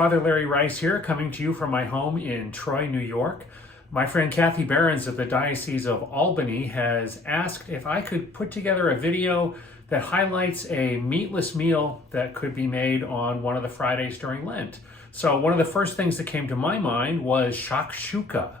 Father Larry Rice here, coming to you from my home in Troy, New York. My friend Kathy Behrens of the Diocese of Albany has asked if I could put together a video that highlights a meatless meal that could be made on one of the Fridays during Lent. So one of the first things that came to my mind was Shakshouka.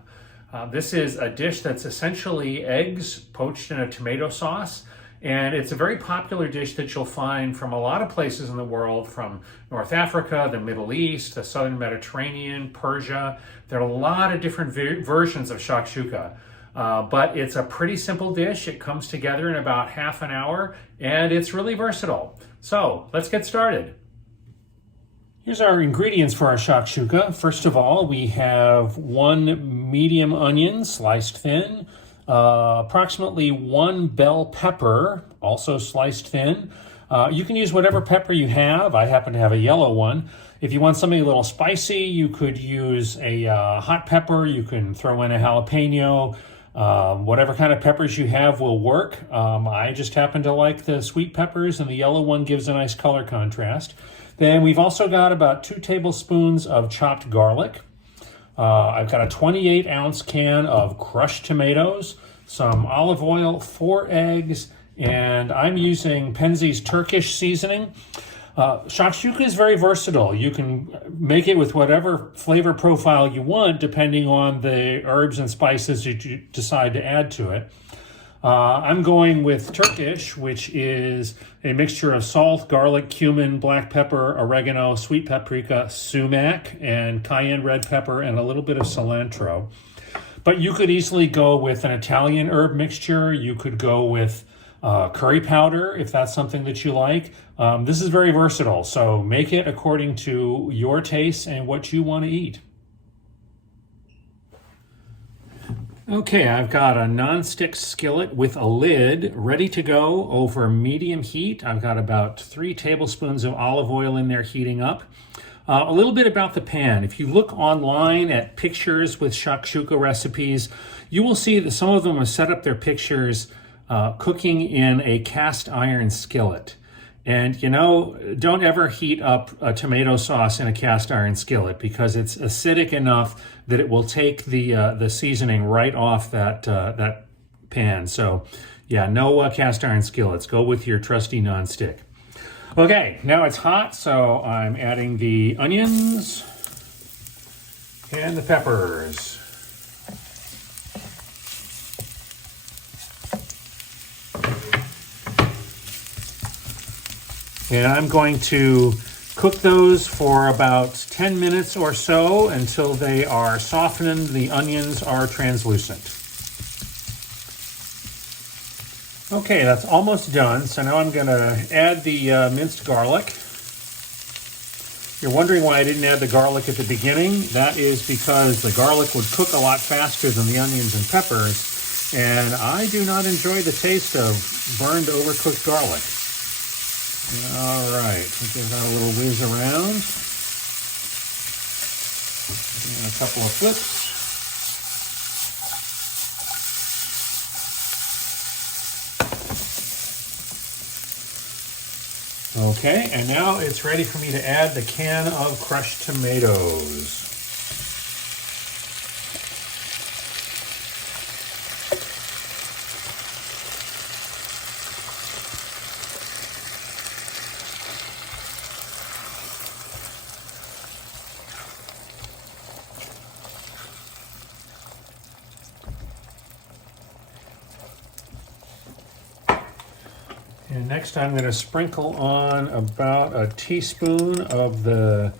This is a dish that's essentially eggs poached in a tomato sauce. And it's a very popular dish that you'll find from a lot of places in the world, from North Africa, the Middle East, the Southern Mediterranean, Persia. There are a lot of different versions of shakshuka, but it's a pretty simple dish. It comes together in about half an hour, and it's really versatile. So let's get started. Here's our ingredients for our shakshuka. First of all, we have 1 medium onion sliced thin, approximately 1 bell pepper, also sliced thin. You can use whatever pepper you have. I happen to have a yellow one. If you want something a little spicy, you could use a hot pepper. You can throw in a jalapeno. Whatever kind of peppers you have will work. I just happen to like the sweet peppers, and the yellow one gives a nice color contrast. Then we've also got about 2 tablespoons of chopped garlic. I've got a 28-ounce can of crushed tomatoes, some olive oil, 4 eggs, and I'm using Penzeys Turkish seasoning. Shakshuka is very versatile. You can make it with whatever flavor profile you want, depending on the herbs and spices that you decide to add to it. I'm going with Turkish, which is a mixture of salt, garlic, cumin, black pepper, oregano, sweet paprika, sumac, and cayenne red pepper, and a little bit of cilantro. But you could easily go with an Italian herb mixture. You could go with curry powder if that's something that you like. This is very versatile, so make it according to your taste and what you want to eat. Okay, I've got a non-stick skillet with a lid ready to go over medium heat. I've got about 3 tablespoons of olive oil in there heating up. A little bit about the pan. If you look online at pictures with shakshuka recipes, you will see that some of them have set up their pictures cooking in a cast iron skillet. And, you know, don't ever heat up a tomato sauce in a cast iron skillet because it's acidic enough that it will take the seasoning right off that pan. So, yeah, no cast iron skillets. Go with your trusty nonstick. Okay, now it's hot, so I'm adding the onions and the peppers. And I'm going to cook those for about 10 minutes or so until they are softened, the onions are translucent. Okay, that's almost done. So now I'm going to add the minced garlic. You're wondering why I didn't add the garlic at the beginning. That is because the garlic would cook a lot faster than the onions and peppers, and I do not enjoy the taste of burned, overcooked garlic. All right, give that a little whiz around. And a couple of flips. Okay, and now it's ready for me to add the can of crushed tomatoes. And next I'm going to sprinkle on about a teaspoon of the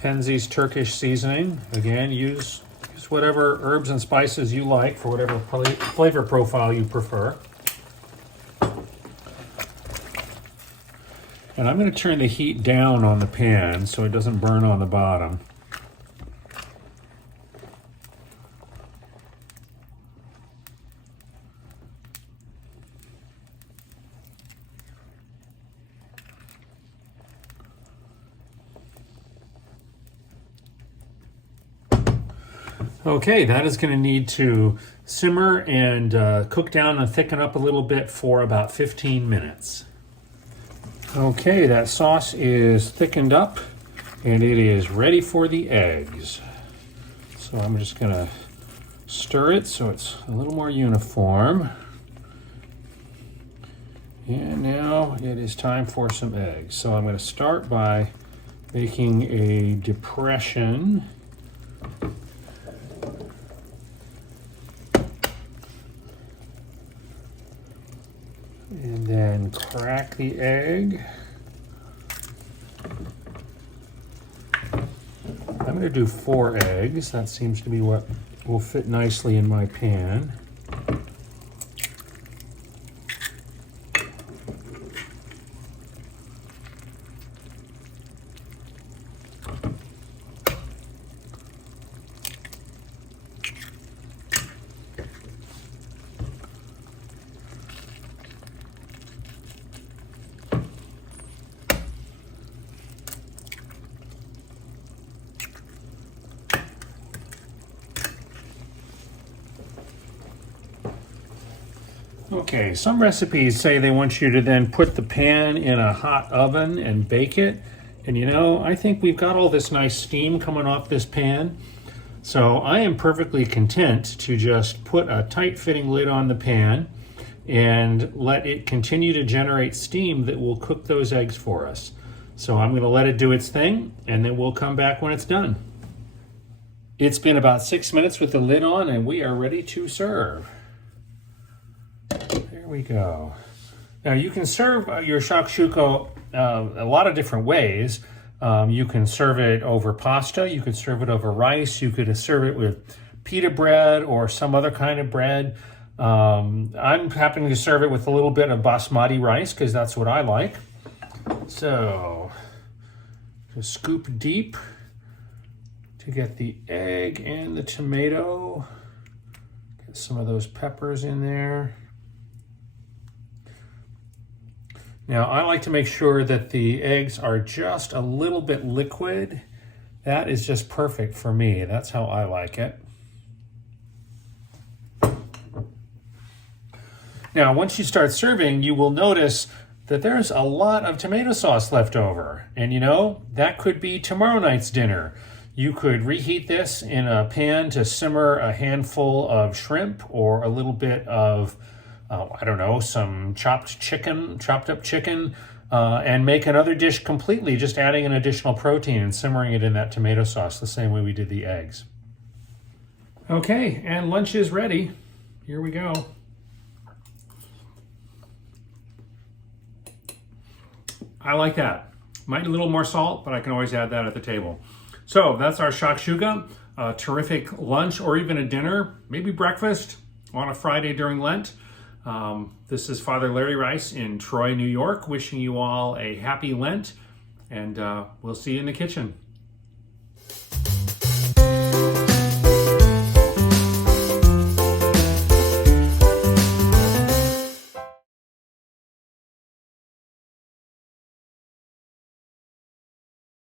Penzeys Turkish seasoning. Again, use whatever herbs and spices you like for whatever flavor profile you prefer. And I'm going to turn the heat down on the pan so it doesn't burn on the bottom. Okay, that is going to need to simmer and cook down and thicken up a little bit for about 15 minutes. Okay, that sauce is thickened up. and it is ready for the eggs. So I'm just gonna stir it so it's a little more uniform. And now it is time for some eggs. So I'm gonna start by making a depression. And then crack the egg. I'm going to do 4 eggs. That seems to be what will fit nicely in my pan. Okay, some recipes say they want you to then put the pan in a hot oven and bake it. And you know, I think we've got all this nice steam coming off this pan. So I am perfectly content to just put a tight-fitting lid on the pan and let it continue to generate steam that will cook those eggs for us. So I'm going to let it do its thing, and then we'll come back when it's done. It's been about 6 minutes with the lid on, and we are ready to serve. There we go. Now you can serve your shakshuka a lot of different ways. You can serve it over pasta, you could serve it over rice, you could serve it with pita bread or some other kind of bread. I'm happening to serve it with a little bit of basmati rice because that's what I like. So, just scoop deep to get the egg and the tomato. Get some of those peppers in there. Now, I like to make sure that the eggs are just a little bit liquid. That is just perfect for me. That's how I like it. Now, once you start serving, you will notice that there's a lot of tomato sauce left over. And you know, that could be tomorrow night's dinner. You could reheat this in a pan to simmer a handful of shrimp or a little bit of I don't know, some chopped up chicken, and make another dish completely, just adding an additional protein and simmering it in that tomato sauce the same way we did the eggs. Okay, and lunch is ready. Here we go. I like that. Might need a little more salt, but I can always add that at the table. So that's our shakshuka, a terrific lunch or even a dinner, maybe breakfast on a Friday during Lent. This is Father Larry Rice in Troy, New York, wishing you all a happy Lent, and we'll see you in the kitchen.